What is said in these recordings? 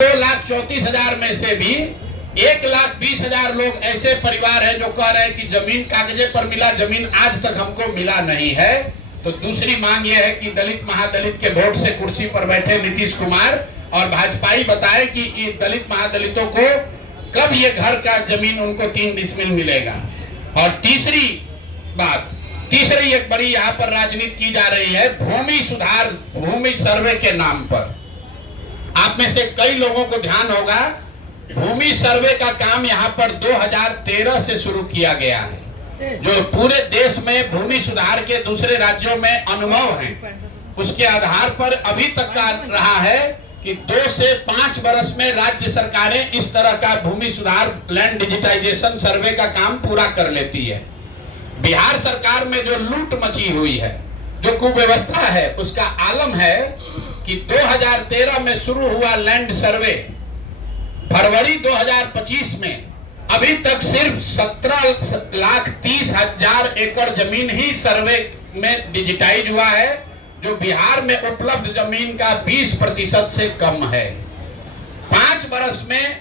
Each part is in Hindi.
2,34,000 में से भी 1,20,000 लोग ऐसे परिवार हैं जो कह रहे हैं कि जमीन कागजे पर मिला, जमीन आज तक हमको मिला नहीं है। तो दूसरी मांग यह है कि दलित महादलित के वोट से कुर्सी पर बैठे नीतीश कुमार और भाजपाई बताए कि ये दलित महादलितों को कब ये घर का जमीन उनको 3 डिसमिल मिलेगा। और तीसरी बात, तीसरी एक बड़ी यहाँ पर राजनीति की जा रही है भूमि सुधार, भूमि सर्वे के नाम पर। आप में से कई लोगों को ध्यान होगा भूमि सर्वे का काम यहाँ पर 2013 से शुरू किया गया है। जो पूरे देश में भूमि सुधार के दूसरे राज्यों में अनुभव है, उसके आधार पर अभी तक का रहा है कि 2 से 5 वर्ष में राज्य सरकारें इस तरह का भूमि सुधार, लैंड डिजिटाइजेशन सर्वे का काम पूरा कर लेती है। बिहार सरकार में जो लूट मची हुई है, जो कुव्यवस्था है, उसका आलम है कि 2013 में शुरू हुआ लैंड सर्वे फरवरी 2025 में अभी तक सिर्फ 17,30,000 एकड़ जमीन ही सर्वे में डिजिटाइज हुआ है, जो बिहार में उपलब्ध जमीन का 20% से कम है। 5 वर्ष में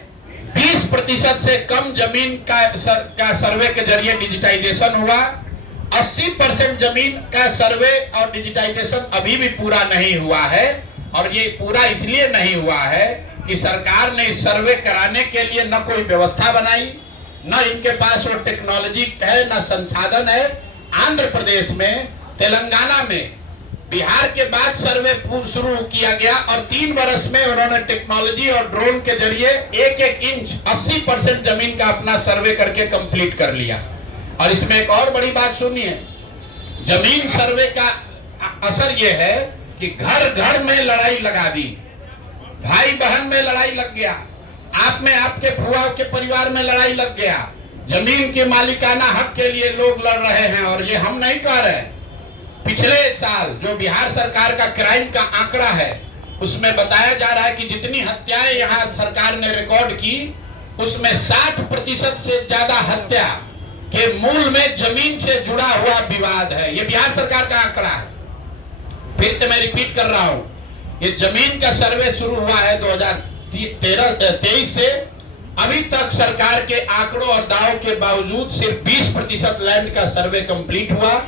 20% से कम जमीन का सर्वे के जरिए डिजिटाइजेशन हुआ। 80% जमीन का सर्वे और डिजिटाइजेशन अभी भी पूरा नहीं हुआ है। और ये पूरा इसलिए नहीं हुआ है कि सरकार ने इस सर्वे कराने के लिए न कोई व्यवस्था बनाई, न इनके पास वो टेक्नोलॉजी है, न संसाधन है। आंध्र प्रदेश में, तेलंगाना में बिहार के बाद सर्वे शुरू किया गया और 3 वर्ष में उन्होंने टेक्नोलॉजी और ड्रोन के जरिए 1-1 इंच 80% जमीन का अपना सर्वे करके कंप्लीट कर लिया। और इसमें एक और बड़ी बात सुनिए, जमीन सर्वे का असर यह है कि घर घर में लड़ाई लगा दी, भाई बहन में लड़ाई लग गया, आप में आपके फुआ के परिवार में लड़ाई लग गया। जमीन के मालिकाना हक के लिए लोग लड़ रहे हैं। और ये हम नहीं कह रहे, पिछले साल जो बिहार सरकार का क्राइम का आंकड़ा है उसमें बताया जा रहा है कि जितनी हत्याएं यहाँ सरकार ने रिकॉर्ड की, उसमें 60% से ज्यादा हत्या के मूल में जमीन से जुड़ा हुआ विवाद है। ये बिहार सरकार का आंकड़ा है। फिर से मैं रिपीट कर रहा हूं, ये जमीन का सर्वे शुरू हुआ है 2023 से। अभी तक सरकार के आंकड़ों और दावों के बावजूद सिर्फ 20% लैंड का सर्वे कंप्लीट हुआ।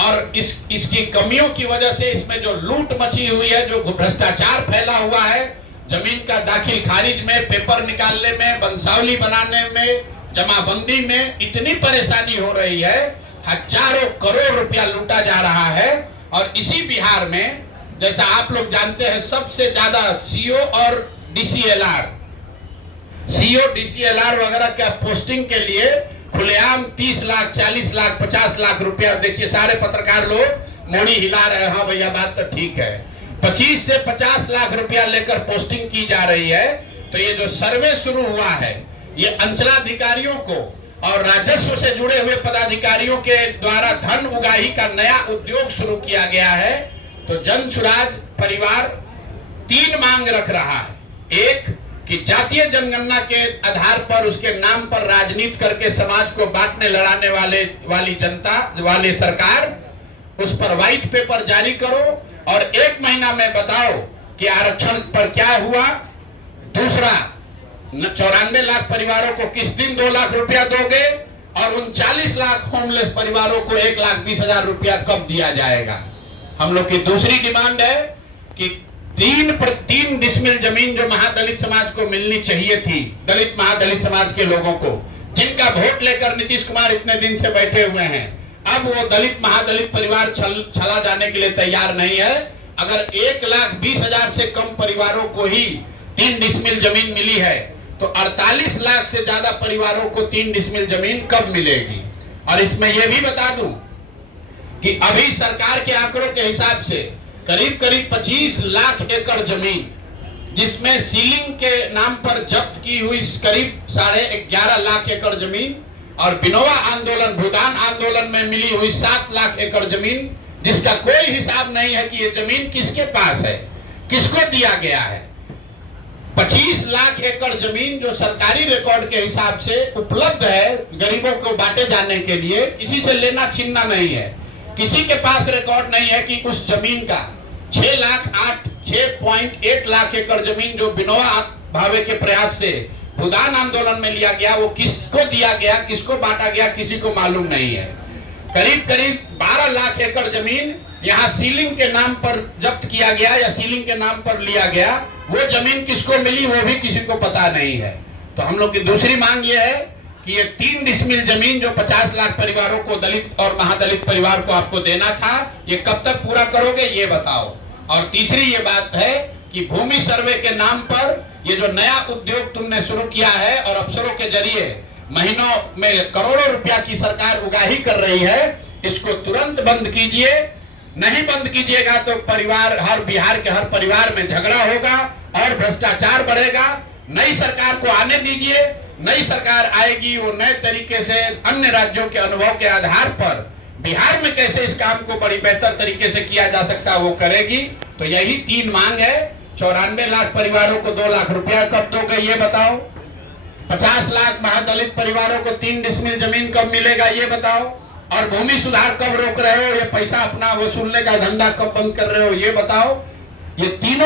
और इसकी कमियों की वजह से इसमें जो लूट मची हुई है, जो भ्रष्टाचार फैला हुआ है, जमीन का दाखिल खारिज में, पेपर निकालने में, वंशावली बनाने में, जमाबंदी में इतनी परेशानी हो रही है, हजारों करोड़ रुपया लूटा जा रहा है। और इसी बिहार में, जैसा आप लोग जानते हैं, सबसे ज्यादा सीओ और डीसीएलआर, वगैरह का पोस्टिंग के लिए खुलेआम 30 लाख, 40 लाख, 50 लाख रुपया, देखिए सारे पत्रकार लोग मोड़ी हिला रहे हैं, हाँ भैया बात तो ठीक है, 25 से 50 लाख रुपया लेकर पोस्टिंग की जा रही है। तो ये जो सर्वे शुरू हुआ है, ये अंचलाधिकारियों को और राजस्व से जुड़े हुए पदाधिकारियों के द्वारा धन उगाही का नया उद्योग शुरू किया गया है। तो जन सुराज परिवार 3 मांग रख रहा है। एक, कि जातीय जनगणना के आधार पर, उसके नाम पर राजनीति करके समाज को बांटने लड़ाने वाली जनता वाली सरकार, उस पर व्हाइट पेपर जारी करो और 1 महीना में बताओ कि आरक्षण पर क्या हुआ। दूसरा, 94 लाख परिवारों को किस दिन 2 लाख रुपया दोगे और 39 लाख होमलेस परिवारों को 1,20,000 रुपया कब दिया जाएगा। हम लोग की दूसरी डिमांड है कि 3 डिसमिल जमीन जो महादलित समाज को मिलनी चाहिए थी, दलित महादलित समाज के लोगों को, जिनका वोट लेकर नीतीश कुमार इतने दिन से बैठे हुए हैं, अब वो दलित महादलित परिवार चला जाने के लिए तैयार नहीं है। अगर 1,20,000 से कम परिवारों को ही 3 डिसमिल जमीन मिली है, तो 48 लाख से ज्यादा परिवारों को 3 डिसमिल जमीन कब मिलेगी। और इसमें यह भी बता दूं कि अभी सरकार के आंकड़ों के हिसाब से करीब 25 लाख एकड़ जमीन, जिसमें सीलिंग के नाम पर जब्त की हुई करीब 11.5 लाख एकड़ जमीन और बिनोवा आंदोलन, भूदान आंदोलन में मिली हुई 7 लाख एकड़ जमीन, जिसका कोई हिसाब नहीं है कि ये जमीन किसके पास है, किसको दिया गया है। 25 लाख एकड़ जमीन जो सरकारी रिकॉर्ड के हिसाब से उपलब्ध है गरीबों को बांटे जाने के लिए, किसी से लेना छीनना नहीं है। किसी के पास रिकॉर्ड नहीं है कि उस जमीन का 6.8 लाख एकड़ जमीन जो बिनोवा भावे के प्रयास से भूदान आंदोलन में लिया गया, वो किसको दिया गया, किसको बांटा गया, किसी को मालूम नहीं है। करीब करीब 12 लाख एकड़ जमीन यहाँ सीलिंग के नाम पर जब्त किया गया या सीलिंग के नाम पर लिया गया। वो जमीन किसको मिली वो भी किसी को पता नहीं है। तो हम लोग की दूसरी मांग ये है कि ये 3 डिसमिल जमीन जो 50 लाख परिवारों को, दलित और महादलित परिवार को आपको देना था, ये कब तक पूरा करोगे ये बताओ। और तीसरी ये बात है कि भूमि सर्वे के नाम पर ये जो नया उद्योग तुमने शुरू किया है और अफसरों के जरिए महीनों में करोड़ों रुपया की सरकार उगाही कर रही है, इसको तुरंत बंद कीजिए। नहीं बंद कीजिएगा तो परिवार, हर बिहार के हर परिवार में झगड़ा होगा और भ्रष्टाचार बढ़ेगा। नई सरकार को आने दीजिए, नई सरकार आएगी, वो नए तरीके से अन्य राज्यों के अनुभव के आधार पर बिहार में कैसे इस काम को बड़ी बेहतर तरीके से किया जा सकता है वो करेगी। तो यही 3 मांग है। 94 लाख परिवारों को 2 लाख रुपया कब दोगे ये बताओ। 50 लाख महादलित परिवारों को 3 डिसमिल जमीन कब मिलेगा ये बताओ। और भूमि सुधार कब रोक रहे हो, ये पैसा अपना वसूलने का धंधा कब बंद कर रहे हो ये बताओ। ये तीनों